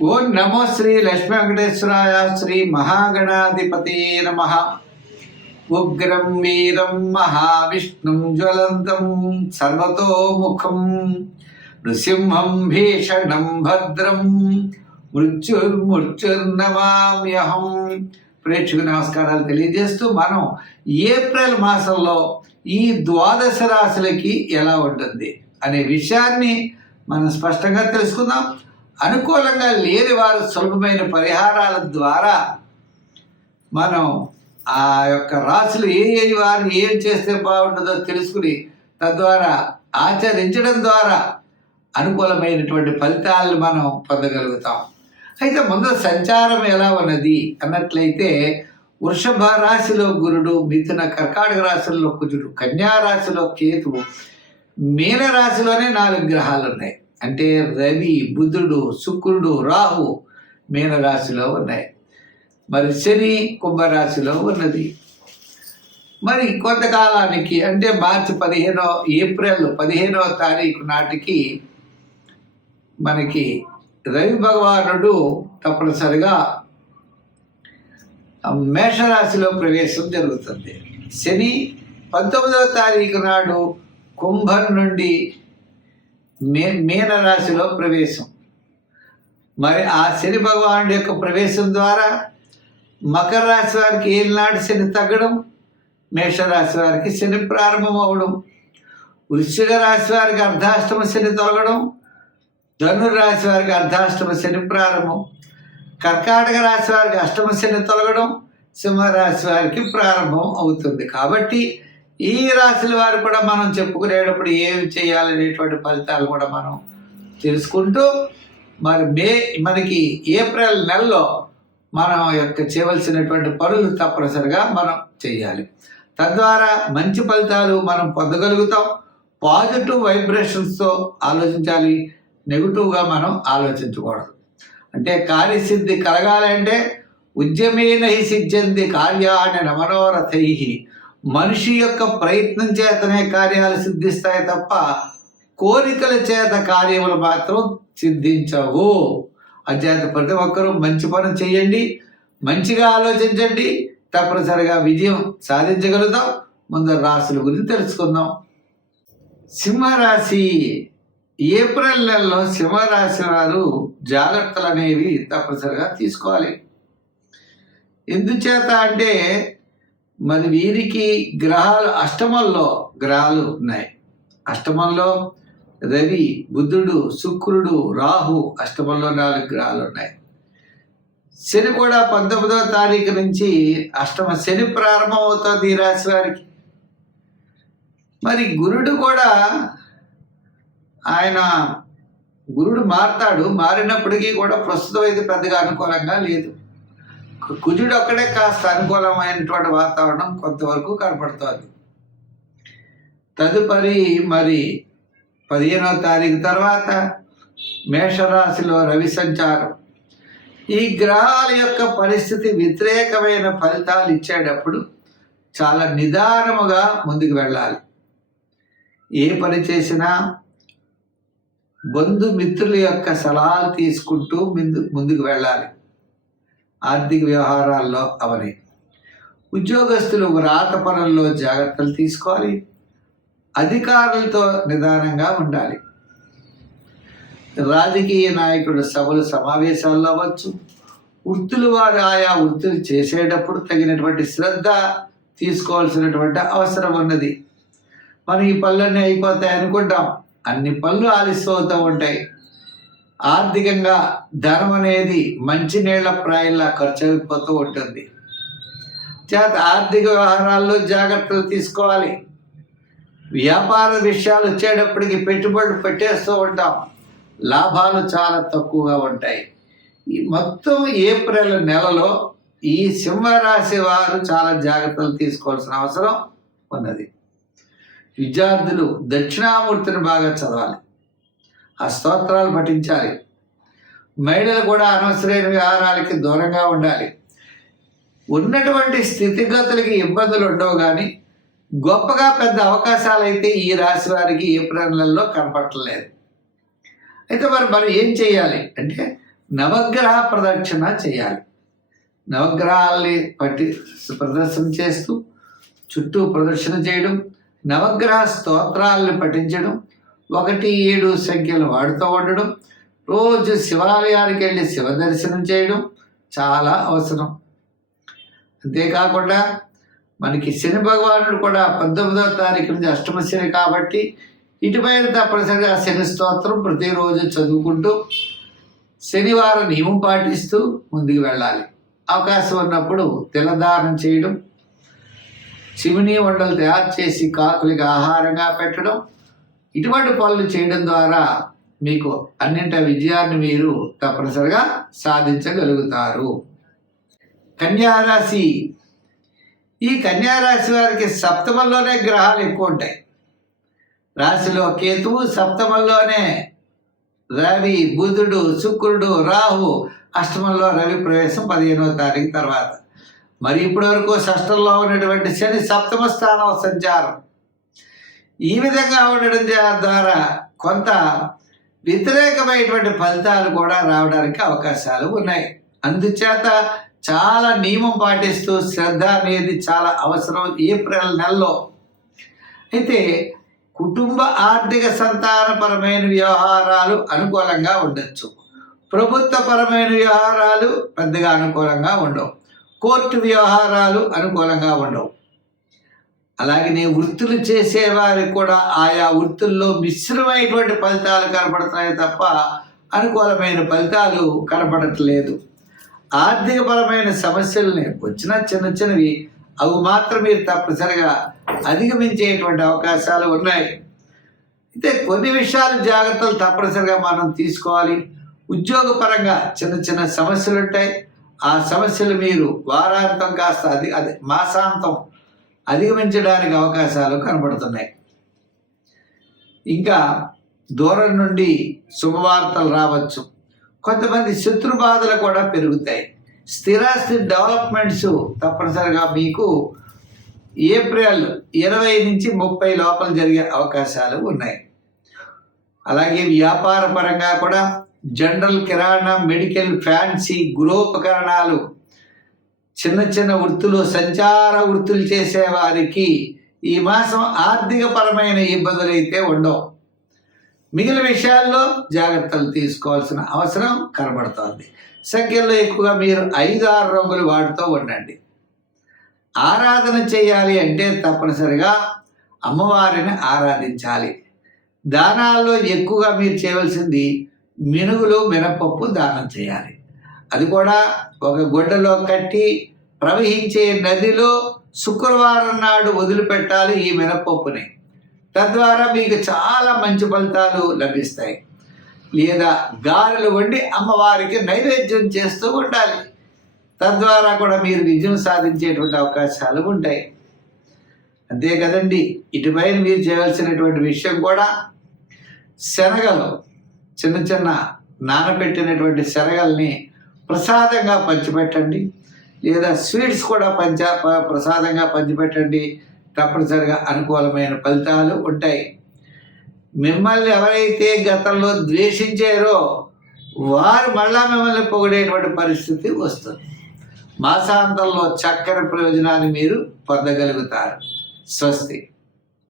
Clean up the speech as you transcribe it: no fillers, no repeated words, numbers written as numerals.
ఓం నమో శ్రీ లక్ష్మీ వెంకటేశ్వరాయ శ్రీ మహాగణాధిపతి నమ. ఉగ్రం వీరం మహావిష్ణుం జ్వలంతం సర్వతోముఖం నృసింహం భీషణం భద్రం మృత్యుర్నమామ్యహం. ప్రేక్షకు నమస్కారాలు తెలియజేస్తూ మనం ఏప్రిల్ మాసంలో ఈ ద్వాదశ రాశులకి ఎలా ఉంటుంది అనే విషయాన్ని మనం స్పష్టంగా తెలుసుకుందాం. అనుకూలంగా లేని వారు సులభమైన పరిహారాల ద్వారా మనం ఆ యొక్క రాశులు ఏ వారు ఏం చేస్తే బాగుంటుందో తెలుసుకుని తద్వారా ఆచరించడం ద్వారా అనుకూలమైనటువంటి ఫలితాలను మనం పొందగలుగుతాం. అయితే ముందు సంచారం ఎలా ఉన్నది అన్నట్లయితే వృషభ రాశిలో గురుడు, మిథున కర్కాటక రాశుల్లో కుజుడు, కన్యా రాశిలో కేతువు, మీన రాశిలోనే 4 గ్రహాలు ఉన్నాయి. అంటే రవి, బుధుడు, శుక్రుడు, రాహు మీనరాశిలో ఉన్నాయి. మరి శని కుంభరాశిలో ఉన్నది. మరి కొంతకాలానికి అంటే ఏప్రిల్ 15వ తారీఖు నాటికి మనకి రవి భగవానుడు తప్పనిసరిగా మేషరాశిలో ప్రవేశం జరుగుతుంది. శని 19వ తారీఖు నాడు కుంభం నుండి మీనరాశిలో ప్రవేశం. మరి ఆ శని భగవానుడి యొక్క ప్రవేశం ద్వారా మకర రాశి వారికి ఏలినాటి శని తగ్గడం, మేషరాశి వారికి శని ప్రారంభం అవడం, వృశ్చిక రాశి వారికి అర్ధాష్టమ శని తొలగడం, ధనుర్రాశి వారికి అర్ధాష్టమ శని ప్రారంభం, కర్కాటక రాశి వారికి అష్టమ శని తొలగడం, సింహరాశి వారికి ప్రారంభం అవుతుంది. కాబట్టి ఈ రాశుల వారు కూడా మనం చెప్పుకునేటప్పుడు ఏమి చేయాలనేటువంటి ఫలితాలు కూడా మనం తెలుసుకుంటూ మరి మనకి ఏప్రిల్ నెలలో మనం యొక్క చేయవలసినటువంటి పనులు తప్పనిసరిగా మనం చేయాలి. తద్వారా మంచి ఫలితాలు మనం పొందగలుగుతాం. పాజిటివ్ వైబ్రేషన్స్తో ఆలోచించాలి, నెగిటివ్గా మనం ఆలోచించకూడదు. అంటే కార్యసిద్ధి కలగాలంటే ఉద్యమేన హి సిద్ధ్యంతి కార్యాణి మనోరథై. మనిషి యొక్క ప్రయత్నం చేతనే కార్యాలు సిద్ధిస్తాయి తప్ప కోరికల చేత కార్యములు మాత్రం సిద్ధించవు. అంచేత ప్రతి ఒక్కరూ మంచి పని చేయండి, మంచిగా ఆలోచించండి, తప్పనిసరిగా విజయం సాధించగలుగుతాం. ముందు రాశుల గురించి తెలుసుకుందాం. సింహరాశి ఏప్రిల్ నెలలో సింహరాశి వారు జాగ్రత్తలు అనేవి తప్పనిసరిగా తీసుకోవాలి. ఎందుచేత అంటే మరి వీరికి అష్టమంలో గ్రహాలు ఉన్నాయి. అష్టమంలో రవి, బుధుడు, శుక్రుడు, రాహు, అష్టమంలో 4 గ్రహాలు ఉన్నాయి. శని కూడా 19వ తారీఖు నుంచి అష్టమ శని ప్రారంభం అవుతుంది ఈ రాశి వారికి. మరి గురుడు కూడా గురుడు మారినప్పటికీ కూడా ప్రస్తుతం అయితే పెద్దగా అనుకూలంగా లేదు. కుజుడు ఒక్కడే కాస్త అనుకూలమైనటువంటి వాతావరణం కొంతవరకు కనపడుతుంది. తదుపరి మరి 15వ తారీఖు తర్వాత మేషరాశిలో రవి సంచారం. ఈ గ్రహాల యొక్క పరిస్థితి వ్యతిరేకమైన ఫలితాలు ఇచ్చేటప్పుడు చాలా నిదానముగా ముందుకు వెళ్ళాలి. ఏ పని చేసినా బంధుమిత్రుల యొక్క సలహాలు తీసుకుంటూ ముందుకు వెళ్ళాలి. ఆర్థిక వ్యవహారాల్లో అవని ఉద్యోగస్తులు వ్రాత పనుల్లో జాగ్రత్తలు తీసుకోవాలి. అధికారులతో నిదానంగా ఉండాలి. రాజకీయ నాయకుడు సభలు సమావేశాల్లో అవ్వచ్చు. వృత్తులు వారు ఆయా వృత్తులు చేసేటప్పుడు తగినటువంటి శ్రద్ధ తీసుకోవాల్సినటువంటి అవసరం ఉన్నది. మనం ఈ పనులన్నీ అయిపోతాయి అనుకుంటాం, అన్ని పనులు ఆలస్యం అవుతూ ఉంటాయి. ఆర్థికంగా ధనం అనేది మంచినీళ్ల ప్రాయంలా ఖర్చు అయిపోతూ ఉంటుంది. చేత ఆర్థిక వ్యవహారాల్లో జాగ్రత్తలు తీసుకోవాలి. వ్యాపార విషయాలు వచ్చేటప్పటికి పెట్టుబడులు పెట్టేస్తూ ఉంటాం, లాభాలు చాలా తక్కువగా ఉంటాయి. ఈ మొత్తం ఏప్రిల్ నెలలో ఈ సింహరాశి వారు చాలా జాగ్రత్తలు తీసుకోవాల్సిన అవసరం ఉన్నది. విద్యార్థులు దక్షిణామూర్తిని బాగా చదవాలి, ఆ స్తోత్రాలు పఠించాలి. మహిళలు కూడా అనవసరమైన వ్యవహారాలకి దూరంగా ఉండాలి. ఉన్నటువంటి స్థితిగతులకి ఇబ్బందులు ఉండవు, కానీ గొప్పగా పెద్ద అవకాశాలు అయితే ఈ రాశి వారికి ఏప్రిల్ నెలలో కనపడలేదు. అయితే మనం ఏం చేయాలి అంటే నవగ్రహ ప్రదక్షిణ చేయాలి. నవగ్రహాల్ని ప్రదర్శన చేస్తూ చుట్టూ ప్రదర్శన చేయడం, నవగ్రహ స్తోత్రాలను పఠించడం, 1, 7 సంఖ్యలు వాడుతూ ఉండడం, రోజు శివాలయానికి వెళ్ళి శివ దర్శనం చేయడం చాలా అవసరం. అంతేకాకుండా మనకి శని భగవానుడు కూడా 19వ తారీఖు నుంచి అష్టమ శని కాబట్టి ఇటుపైన తప్పనిసరిగా శని స్తోత్రం ప్రతిరోజు చదువుకుంటూ శనివార నియమం పాటిస్తూ ముందుకు వెళ్ళాలి. అవకాశం ఉన్నప్పుడు తిలదానం చేయడం, చిమినీ వంటలు తయారు చేసి కాకులకి ఆహారంగా పెట్టడం, ఇటువంటి పనులు చేయడం ద్వారా మీకు అన్నింటి విజయాన్ని మీరు తప్పనిసరిగా సాధించగలుగుతారు. కన్యారాశి. ఈ కన్యారాశి వారికి సప్తమంలోనే గ్రహాలు ఎక్కువ ఉంటాయి. రాశిలో కేతువు, సప్తమంలోనే రవి, బుధుడు, శుక్రుడు, రాహు, అష్టమంలో రవి ప్రవేశం 15వ తారీఖు తర్వాత. మరి ఇప్పటి వరకు షష్టంలో ఉన్నటువంటి శని సప్తమ స్థానం సంచారం. ఈ విధంగా ఉండడం ద్వారా కొంత వ్యతిరేకమైనటువంటి ఫలితాలు కూడా రావడానికి అవకాశాలు ఉన్నాయి. అందుచేత చాలా నియమం పాటిస్తూ శ్రద్ధ అనేది చాలా అవసరం ఏప్రిల్ నెలలో. అయితే కుటుంబ ఆర్థిక సంతానపరమైన వ్యవహారాలు అనుకూలంగా ఉండొచ్చు. ప్రభుత్వపరమైన వ్యవహారాలు పెద్దగా అనుకూలంగా ఉండవు. కోర్టు వ్యవహారాలు అనుకూలంగా ఉండవు. అలాగనే వృత్తులు చేసేవారికి కూడా ఆయా వృత్తుల్లో మిశ్రమైనటువంటి ఫలితాలు కనపడుతున్నాయి తప్ప అనుకూలమైన ఫలితాలు కనపడట్లేదు. ఆర్థికపరమైన సమస్యలని వచ్చిన చిన్నవి అవి మాత్రం మీరు తప్పనిసరిగా అధిగమించేటువంటి అవకాశాలు ఉన్నాయి. అయితే కొన్ని విషయాలు జాగ్రత్తలు తప్పనిసరిగా మనం తీసుకోవాలి. ఉద్యోగపరంగా చిన్న సమస్యలు ఉంటాయి. ఆ సమస్యలు మీరు వారాంతం కాస్త మాసాంతం అధిగమించడానికి అవకాశాలు కనబడుతున్నాయి. ఇంకా దూరం నుండి శుభవార్తలు రావచ్చు. కొంతమంది శత్రు బాధలు కూడా పెరుగుతాయి. స్థిరాస్తి డెవలప్మెంట్స్ తప్పనిసరిగా మీకు ఏప్రిల్ 20 నుంచి 30 లోపల జరిగే అవకాశాలు ఉన్నాయి. అలాగే వ్యాపార పరంగా కూడా జనరల్, కిరాణా, మెడికల్, ఫ్యాన్సీ, గృహోపకరణాలు, చిన్న వృత్తులు, సంచార వృత్తులు చేసేవారికి ఈ మాసం ఆర్థికపరమైన ఇబ్బందులు అయితే ఉండవు. మిగిలిన విషయాల్లో జాగ్రత్తలు తీసుకోవాల్సిన అవసరం కనబడుతోంది. సంఖ్యల్లో ఎక్కువగా మీరు 5-6 రంగులు వాడుతూ ఉండండి. ఆరాధన చేయాలి అంటే తప్పనిసరిగా అమ్మవారిని ఆరాధించాలి. దానాల్లో ఎక్కువగా మీరు చేయవలసింది మినుగులు, మినపప్పు దానం చేయాలి. అది కూడా ఒక గుడ్డలో కట్టి ప్రవహించే నదిలో శుక్రవారం నాడు వదిలిపెట్టాలి ఈ మినపప్పుని. తద్వారా మీకు చాలా మంచి ఫలితాలు లభిస్తాయి. లేదా గారెలు వండి అమ్మవారికి నైవేద్యం చేస్తూ ఉండాలి. తద్వారా కూడా మీరు విజయం సాధించేటువంటి అవకాశాలు ఉంటాయి. అంతే కదండి. ఇటుపైన మీరు చేయవలసినటువంటి విషయం కూడా శనగలు, చిన్న నానబెట్టినటువంటి శనగల్ని ప్రసాదంగా పంచిపెట్టండి. లేదా స్వీట్స్ కూడా ప్రసాదంగా పంచిపెట్టండి. తప్పనిసరిగా అనుకూలమైన ఫలితాలు ఉంటాయి. మిమ్మల్ని ఎవరైతే గతంలో ద్వేషించారో వారు మళ్ళా మిమ్మల్ని పొగిడేటువంటి పరిస్థితి వస్తుంది. మాసాంతంలో చక్కని ప్రయోజనాన్ని మీరు పొందగలుగుతారు. స్వస్తి.